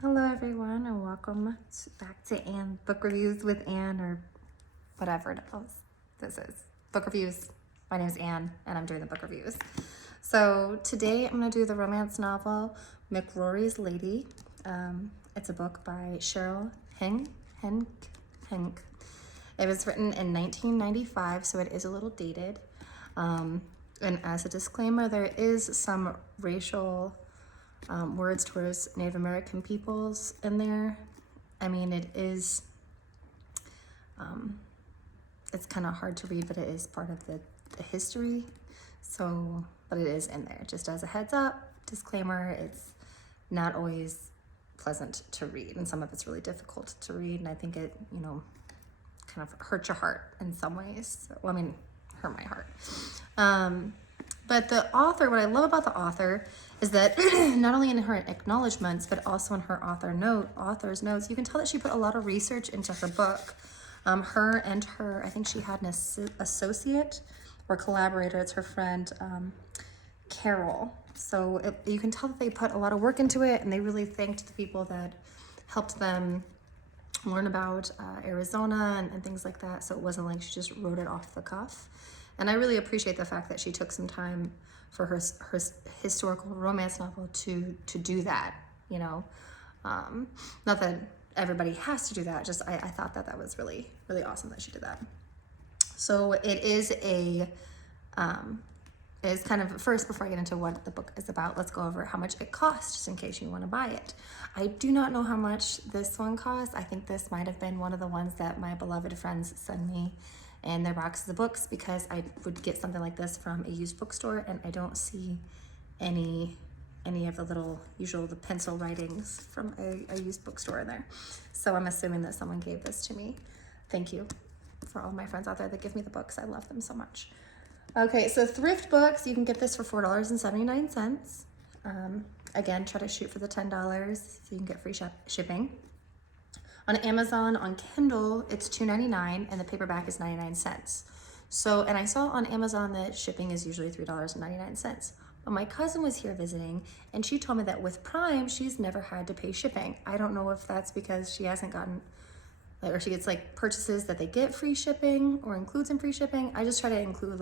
Hello everyone and welcome back to Anne Book Reviews with Anne, or whatever else this is. Book reviews. My name is Anne and I'm doing the book reviews. So today I'm going to do the romance novel McCrory's Lady. It's a book by Cheryl Henke. It was written in 1995, so it is a little dated. And as a disclaimer, there is some racial words towards Native American peoples in there. I mean, it is, it's kind of hard to read, but it is part of the history. So, but it is in there. Just as a heads up, disclaimer, it's not always pleasant to read, and some of it's really difficult to read, and I think it, kind of hurts your heart in some ways. Well, I mean, hurt my heart. But the author, what I love about the author is that not only in her acknowledgments, but also in her author's notes, you can tell that she put a lot of research into her book. I think she had an associate or collaborator, it's her friend, Carol. So you can tell that they put a lot of work into it, and they really thanked the people that helped them learn about Arizona and things like that. So it wasn't like she just wrote it off the cuff. And I really appreciate the fact that she took some time for her historical romance novel to do that, Not that everybody has to do that, just I thought that was really, really awesome that she did that. So it is kind of, first, before I get into what the book is about, let's go over how much it costs, just in case you want to buy it. I do not know how much this one costs. I think this might have been one of the ones that my beloved friends send me in their boxes of books, because I would get something like this from a used bookstore, and I don't see any of the the pencil writings from a used bookstore in there. So I'm assuming that someone gave this to me. Thank you for all my friends out there that give me the books. I love them so much. Okay, so thrift books, you can get this for $4.79. Again, try to shoot for the $10 so you can get free shipping. On Amazon, on Kindle, it's $2.99, and the paperback is 99 cents. So, and I saw on Amazon that shipping is usually $3.99. But my cousin was here visiting, and she told me that with Prime, she's never had to pay shipping. I don't know if that's because she hasn't gotten, or she gets like purchases that they get free shipping or includes in free shipping. I just try to include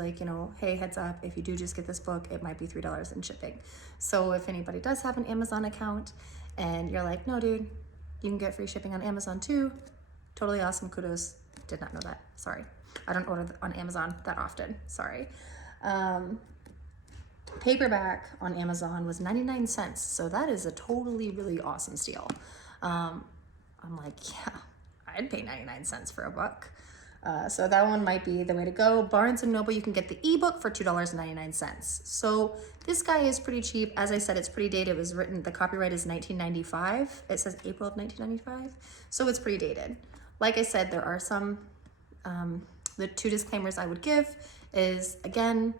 hey, heads up, if you do just get this book, it might be $3 in shipping. So if anybody does have an Amazon account and you're like, no dude, you can get free shipping on Amazon too, totally awesome, kudos. Did not know that, sorry. I don't order on Amazon that often, sorry. Paperback on Amazon was 99 cents, so that is a totally really awesome steal. I'm like, yeah, I'd pay 99 cents for a book. So that one might be the way to go. Barnes & Noble, you can get the ebook for $2.99. So this guy is pretty cheap. As I said, it's pretty dated. It was written, the copyright is 1995. It says April of 1995. So it's pretty dated. Like I said, there are some, the two disclaimers I would give is, again,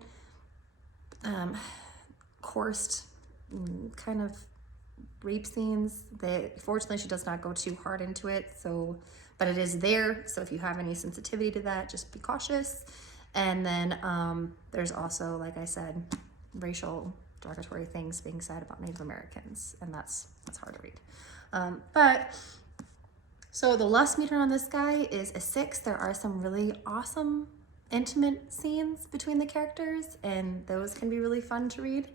coursed kind of rape scenes. Fortunately, she does not go too hard into it, so, but it is there, so if you have any sensitivity to that, just be cautious. And then there's also, like I said, racial derogatory things being said about Native Americans, and that's hard to read. So the lust meter on this guy is a 6. There are some really awesome intimate scenes between the characters, and those can be really fun to read.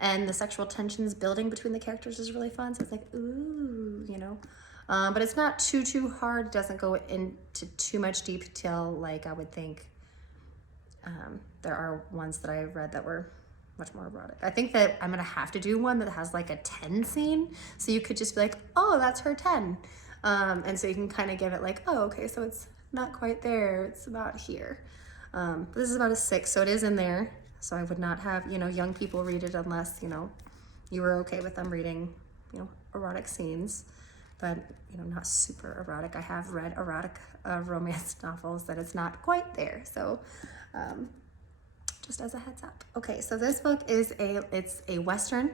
And the sexual tensions building between the characters is really fun. So it's like, ooh, but it's not too hard. It doesn't go into too much detail like I would think. There are ones that I read that were much more erotic. I think that I'm gonna have to do one that has like a 10 scene. So you could just be like, oh, that's her 10. And so you can kind of give it like, oh, okay, so it's not quite there. It's about here. But this is about a 6, so it is in there. So I would not have, young people read it unless, you were okay with them reading, erotic scenes, but, not super erotic. I have read erotic romance novels that it's not quite there. So just as a heads up. Okay, so this book is it's a Western.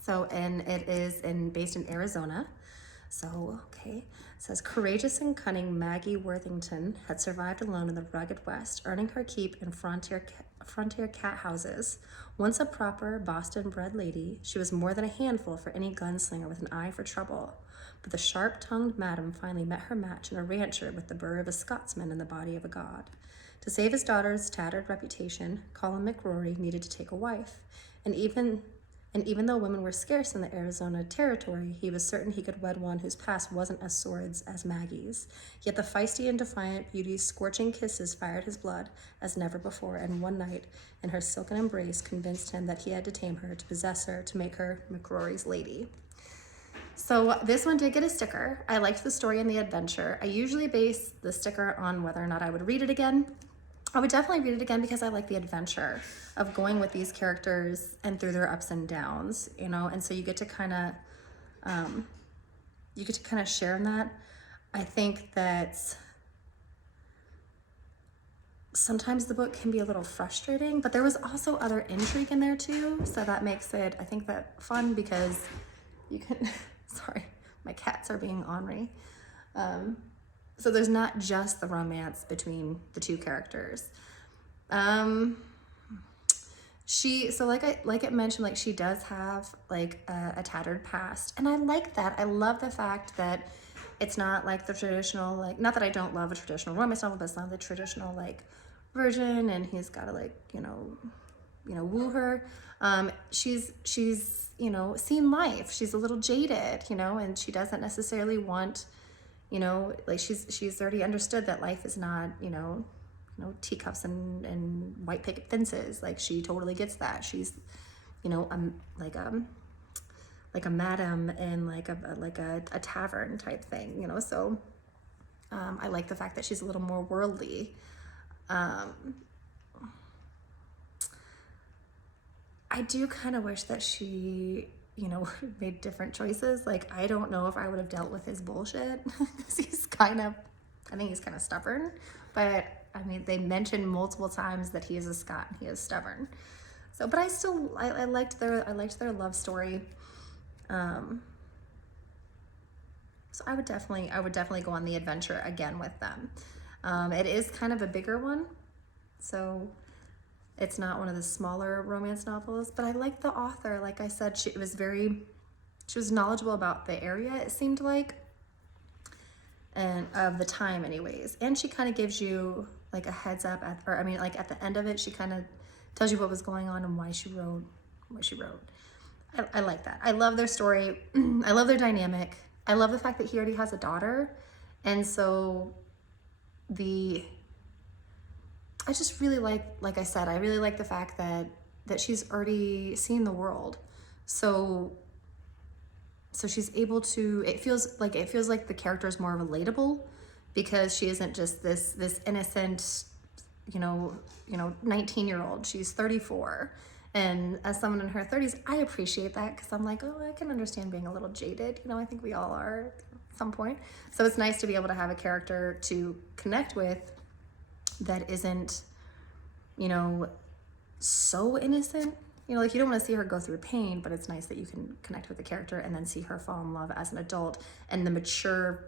So, and it is based in Arizona. So, okay. It says, courageous and cunning Maggie Worthington had survived alone in the rugged West, earning her keep in frontier cat houses. Once a proper Boston-bred lady, she was more than a handful for any gunslinger with an eye for trouble. But the sharp-tongued madam finally met her match in a rancher with the burr of a Scotsman and the body of a god. To save his daughter's tattered reputation, Colin McCrory needed to take a wife, and even though women were scarce in the Arizona territory, he was certain he could wed one whose past wasn't as sordid as Maggie's. Yet the feisty and defiant beauty's scorching kisses fired his blood as never before, and one night, in her silken embrace, convinced him that he had to tame her, to possess her, to make her McCrory's lady. So this one did get a sticker. I liked the story and the adventure. I usually base the sticker on whether or not I would read it again. I would definitely read it again because I like the adventure of going with these characters and through their ups and downs, you know, and so you get to kind of share in that. I think that sometimes the book can be a little frustrating, but there was also other intrigue in there too, so that makes it, I think, that fun because you can, sorry, my cats are being ornery. So there's not just the romance between the two characters. So like it mentioned, like she does have like a tattered past, and I like that. I love the fact that it's not like the traditional, like, not that I don't love a traditional romance novel, but it's not the traditional like version, and he's got to like, you know, woo her. She's seen life. She's a little jaded, and she doesn't necessarily want, like she's already understood that life is not, teacups and white picket fences. Like she totally gets that. She's, like a madam in like a tavern type thing, so I like the fact that she's a little more worldly. I do kind of wish that she, made different choices. Like, I don't know if I would have dealt with his bullshit because I think he's kind of stubborn, but I mean, they mentioned multiple times that he is a Scot and he is stubborn. So, but I liked their love story. So I would definitely go on the adventure again with them. It is kind of a bigger one, so it's not one of the smaller romance novels, but I like the author. Like I said, she was knowledgeable about the area, it seemed like, and of the time anyways. And she kind of gives you like a heads up at the end of it, she kind of tells you what was going on and why she wrote what she wrote. I like that. I love their story. I love their dynamic. I love the fact that he already has a daughter. And so I just really like I said, I really like the fact that she's already seen the world. So she's able to, it feels like the character is more relatable because she isn't just this innocent, 19-year-old. She's 34. And as someone in her 30s, I appreciate that because I'm like, oh, I can understand being a little jaded. I think we all are at some point. So it's nice to be able to have a character to connect with that isn't, so innocent. Like you don't want to see her go through pain, but it's nice that you can connect with the character and then see her fall in love as an adult and the mature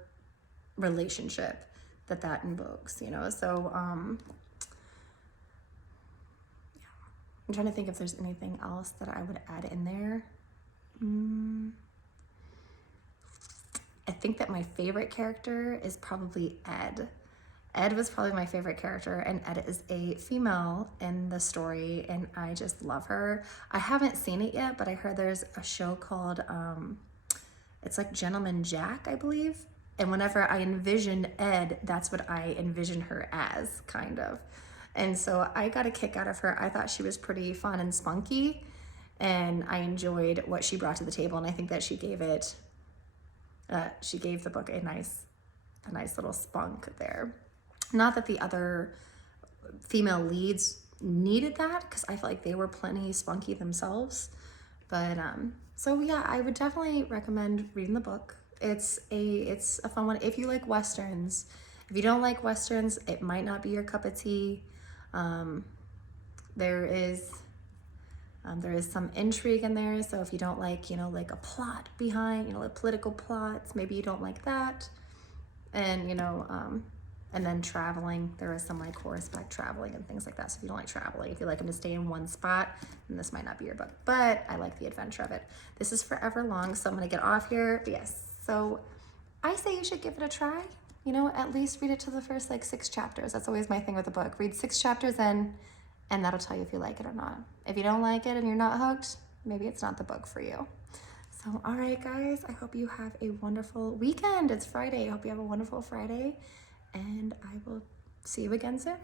relationship that invokes, So, yeah. I'm trying to think if there's anything else that I would add in there. I think that my favorite character is probably Ed. Ed was probably my favorite character, and Ed is a female in the story, and I just love her. I haven't seen it yet, but I heard there's a show called, it's like Gentleman Jack, I believe. And whenever I envision Ed, that's what I envision her as, kind of. And so I got a kick out of her. I thought she was pretty fun and spunky, and I enjoyed what she brought to the table, and I think that she gave the book a nice little spunk there. Not that the other female leads needed that, because I feel like they were plenty spunky themselves. But so yeah, I would definitely recommend reading the book. It's a fun one if you like Westerns. If you don't like Westerns, it might not be your cup of tea. There is There is some intrigue in there, so if you don't like, you know, like a plot behind, you know, like political plots, maybe you don't like that. And, you know, and then traveling, there is some like horseback traveling and things like that. So if you don't like traveling, if you like them to stay in one spot, then this might not be your book, but I like the adventure of it. This is forever long, so I'm gonna get off here. But yes, so I say you should give it a try. You know, at least read it to the first like 6 chapters. That's always my thing with a book. Read 6 chapters in, and that'll tell you if you like it or not. If you don't like it and you're not hooked, maybe it's not the book for you. So, all right, guys, I hope you have a wonderful weekend. It's Friday. I hope you have a wonderful Friday, and I will see you again soon.